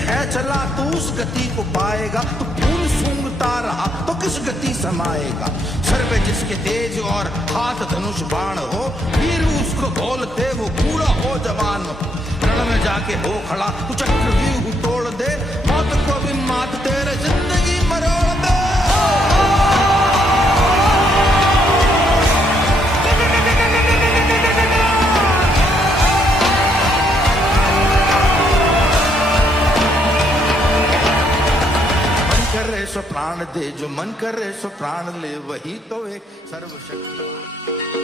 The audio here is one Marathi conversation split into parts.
है चला तू उस गति को पाएगा। तो फूल सूंघता रहा तो किस गति समाएगा? सर पे जिसके तेज और हाथ धनुष बाण हो वीर उसको बोलते वो पूरा हो जवान रण में जाके हो खड़ा तू चक्रव्यूह तोड़ प्राण दे जो मन करे सो प्राण ले वही तो एक सर्वशक्ति।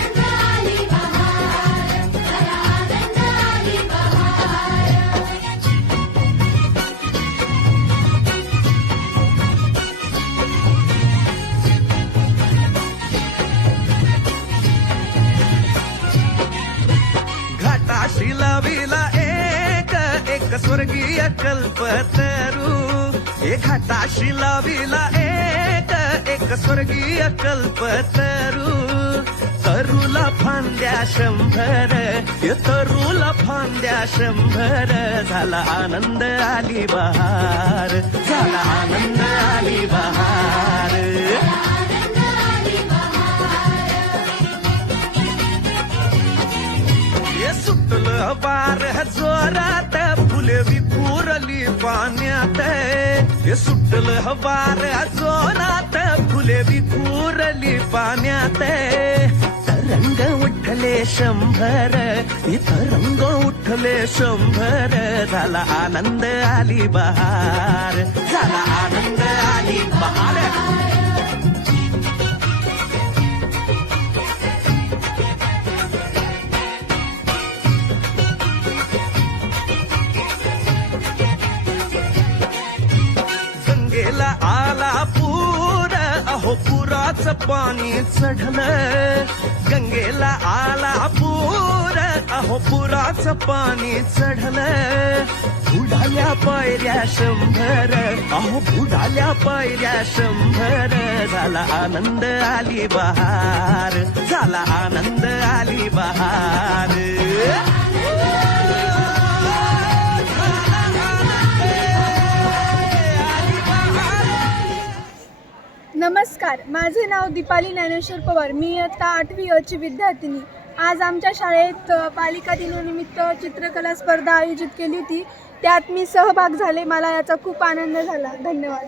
स्वर्गीय कल्पतरू एक हाताशी लाविला एक एक स्वर्गीय कल्पतरू तरुला फांद्या शंभर हे तरुला फांद्या शंभर. झाला आनंद आली बहार झाला आनंद आली बहार. सुटलं बार जोरात पाण्यात हे सुटल हवार जोरात फुले विखुरली पाण्यात. तरंग उठले शंभर इथं रंग उठले शंभर. झाला आनंद आली बहार झाला आनंद आली बहार. पुराचं पाणी चढलं गंगेला आला पूर. अहो पुराचं पाणी चढलं. बुडाल्या पायऱ्या शंभर. अहो बुडाल्या पायऱ्या शंभर. झाला आनंद आली बहार. झाला आनंद आली बहार. नमस्कार. माझे नाव दीपाली ज्ञानेश्वर पवार. मी इयत्ता आठवी अची विद्यार्थिनी. आज आमच्या शाळेत पालिका बालिका दिनानिमित्त चित्रकला स्पर्धा आयोजित केली होती. त्यात मी सहभाग झाले. मला याचा खूप आनंद झाला. धन्यवाद.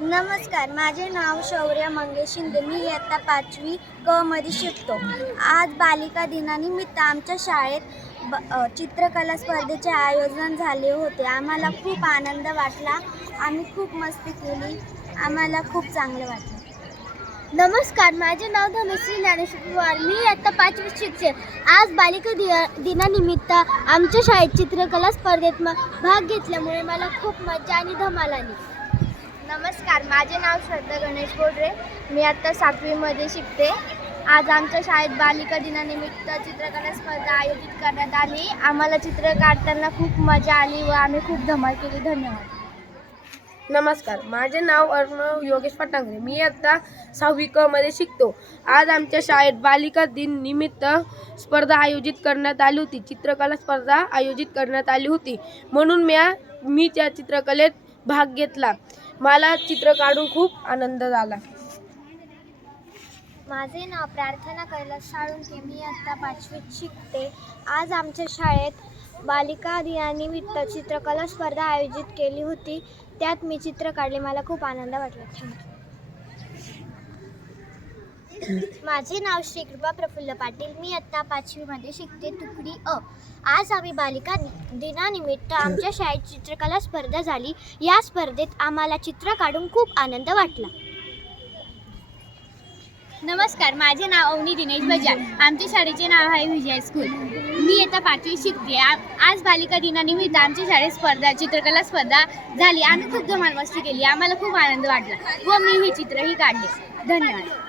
नमस्कार. माझे नाव शौर्य मंगेश शिंदे. मी इयत्ता पाचवी क मध्ये शिकतो. आज बालिका दिनानिमित्त आमच्या शाळेत ब चित्रकला स्पर्धेचे आयोजन झाले होते. आम्हाला खूप आनंद वाटला. आम्ही खूप मस्ती केली. आम्हाला खूप चांगलं वाटलं. नमस्कार माझे नाव धनुश्री ज्ञानेश्वर पवार. मी आता पाचवी शिक्षक. आज बालिका दिना दिनानिमित्त आमच्या शाळेत चित्रकला स्पर्धेत म- भाग घेतल्यामुळे मला खूप मजा आणि धमाल आली. नमस्कार माझे नाव श्रद्धा गणेश बोडरे. मी आत्ता सातवीमध्ये शिकते. आज आमच्या शाळेत बालिका दिनानिमित्त चित्रकला स्पर्धा आयोजित करण्यात आली. आम्हाला चित्र काढताना खूप मजा आली व आम्ही खूप धमाल केली. धन्यवाद. नमस्कार माझे नाव अर्णव योगेश पटांगरे मी आता सहावी क मध्ये शिकतो. आज आमच्या शाळेत बालिका दिन निमित्त स्पर्धा आयोजित करण्यात आली होती. चित्रकला स्पर्धा आयोजित करण्यात आली होती. म्हणून म्या मी त्या चित्रकलेत भाग घेतला. मला चित्र काढून खूप आनंद झाला. माझे नाव प्रार्थना कैलास साळुंके. मी आत्ता पाचवीत शिकते. आज आमच्या शाळेत बालिका दिनानिमित्त चित्रकला स्पर्धा आयोजित केली होती. त्यात मी चित्र काढले. मला खूप आनंद वाटला. थँक्यू माझे नाव श्री कृपा प्रफुल्ल पाटील. मी आत्ता पाचवीमध्ये शिकते. तुकडी अ. आज आम्ही बालिका दिनानिमित्त आमच्या शाळेत चित्रकला स्पर्धा झाली. या स्पर्धेत आम्हाला चित्र काढून खूप आनंद वाटला. नमस्कार माझे नाव अवनी दिनेश बजाज. आमच्या शाळेचे नाव आहे विजय स्कूल. मी येता पाचवी शिकते. आज बालिका दिनानिमित्त आमच्या शाळेत स्पर्धा चित्रकला स्पर्धा झाली. आम्ही खूप धमाल मस्ती केली. आम्हाला खूप आनंद वाटला व मी हे चित्रही काढले. धन्यवाद.